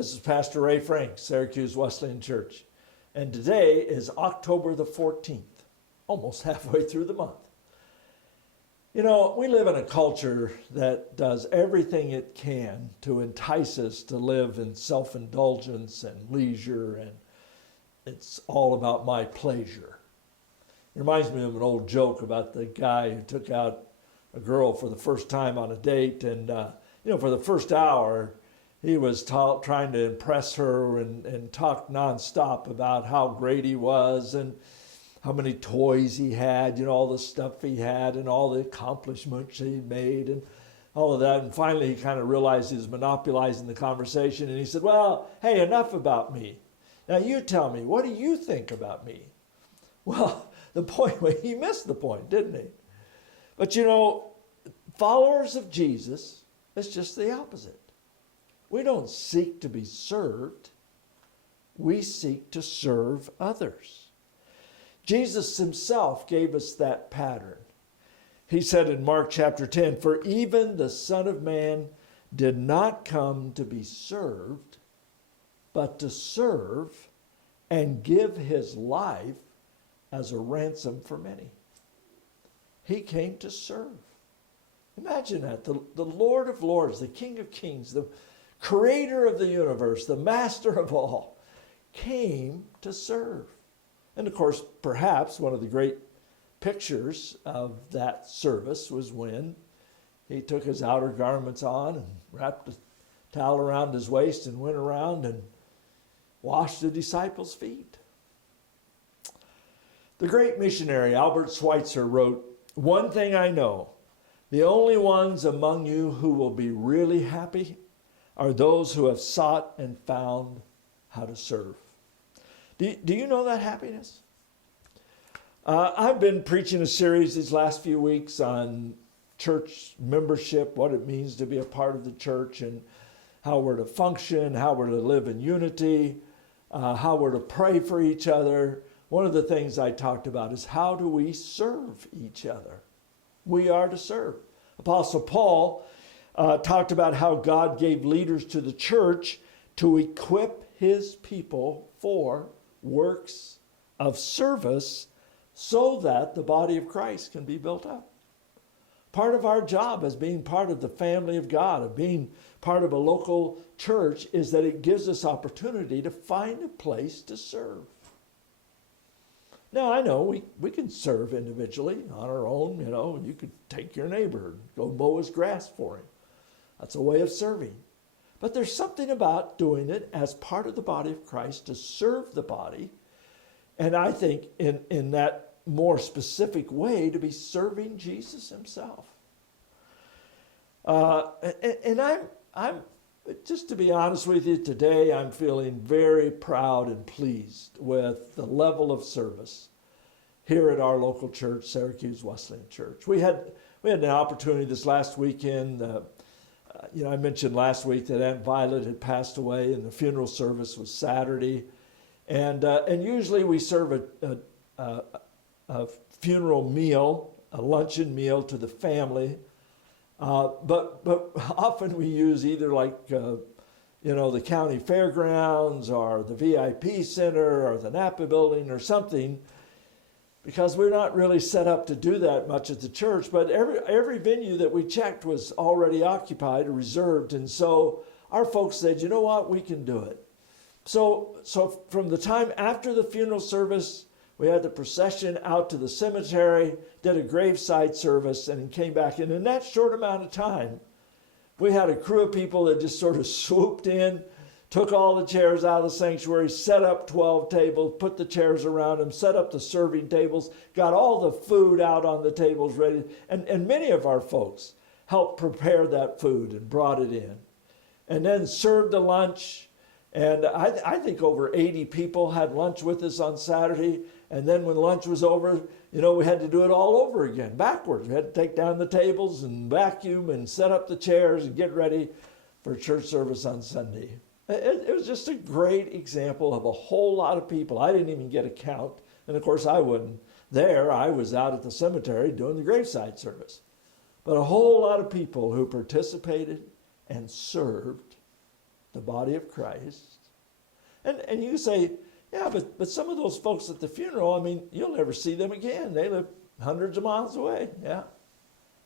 This is Pastor Ray Frank, Syracuse Wesleyan Church. And today is October the 14th, almost halfway through the month. You know, we live in a culture that does everything it can to entice us to live in self-indulgence and leisure, and it's all about my pleasure. It reminds me of an old joke about the guy who took out a girl for the first time on a date, and for the first hour, he was trying to impress her and talk nonstop about how great he was and how many toys he had, all the stuff he had and all the accomplishments he made and all of that. And finally, he kind of realized he was monopolizing the conversation. And he said, well, hey, enough about me. Now you tell me, what do you think about me? Well, he missed the point, didn't he? But followers of Jesus, it's just the opposite. We don't seek to be served. We seek to serve others. Jesus himself gave us that pattern. He said in Mark chapter 10, "For even the Son of Man did not come to be served, but to serve and give his life as a ransom for many." He came to serve. Imagine that. The Lord of Lords, the King of Kings, the Creator of the universe, the Master of all, came to serve. And of course, perhaps one of the great pictures of that service was when he took his outer garments on and wrapped a towel around his waist and went around and washed the disciples' feet. The great missionary Albert Schweitzer wrote, "One thing I know, the only ones among you who will be really happy are those who have sought and found how to serve." Do you know that happiness? I've been preaching a series these last few weeks on church membership, what it means to be a part of the church, and how we're to function, how we're to live in unity, how we're to pray for each other. One of the things I talked about is how do we serve each other? We are to serve. Apostle Paul talked about how God gave leaders to the church to equip his people for works of service so that the body of Christ can be built up. Part of our job as being part of the family of God, of being part of a local church, is that it gives us opportunity to find a place to serve. Now, I know we can serve individually on our own. You could take your neighbor and go mow his grass for him. That's a way of serving. But there's something about doing it as part of the body of Christ to serve the body. And I think in that more specific way to be serving Jesus himself. And I'm just to be honest with you, today I'm feeling very proud and pleased with the level of service here at our local church, Syracuse Wesleyan Church. We had an opportunity this last weekend. I mentioned last week that Aunt Violet had passed away, and the funeral service was Saturday. And usually we serve a funeral meal, a luncheon meal to the family. But often we use either the county fairgrounds or the VIP center or the Napa building or something, because we're not really set up to do that much at the church. But every venue that we checked was already occupied or reserved. And so our folks said, you know what, we can do it. So from the time after the funeral service, we had the procession out to the cemetery, did a graveside service, and came back. And in that short amount of time, we had a crew of people that just sort of swooped in, took all the chairs out of the sanctuary, set up 12 tables, put the chairs around them, set up the serving tables, got all the food out on the tables ready. And many of our folks helped prepare that food and brought it in. And then served the lunch. And I think over 80 people had lunch with us on Saturday. And then when lunch was over, we had to do it all over again, backwards. We had to take down the tables and vacuum and set up the chairs and get ready for church service on Sunday. It was just a great example of a whole lot of people. I didn't even get a count. And of course, I wasn't there. I was out at the cemetery doing the graveside service. But a whole lot of people who participated and served the body of Christ. And you say, yeah, but some of those folks at the funeral, I mean, you'll never see them again. They live hundreds of miles away. Yeah,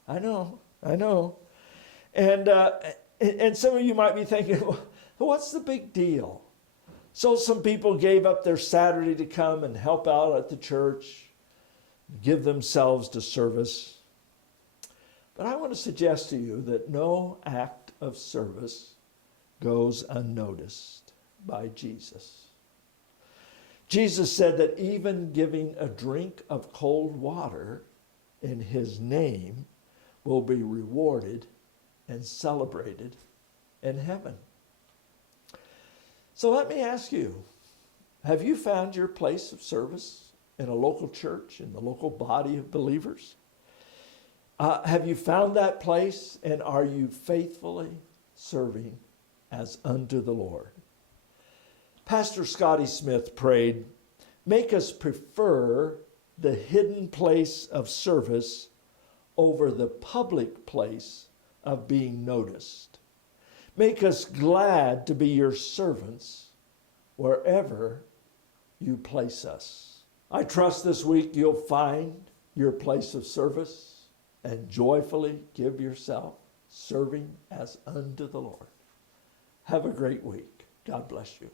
I know. And some of you might be thinking, well, what's the big deal? So some people gave up their Saturday to come and help out at the church, give themselves to service. But I want to suggest to you that no act of service goes unnoticed by Jesus. Jesus said that even giving a drink of cold water in his name will be rewarded and celebrated in heaven. So let me ask you, have you found your place of service in a local church, in the local body of believers? Have you found that place, and are you faithfully serving as unto the Lord? Pastor Scotty Smith prayed, make us prefer the hidden place of service over the public place of being noticed. Make us glad to be your servants wherever you place us. I trust this week you'll find your place of service and joyfully give yourself serving as unto the Lord. Have a great week. God bless you.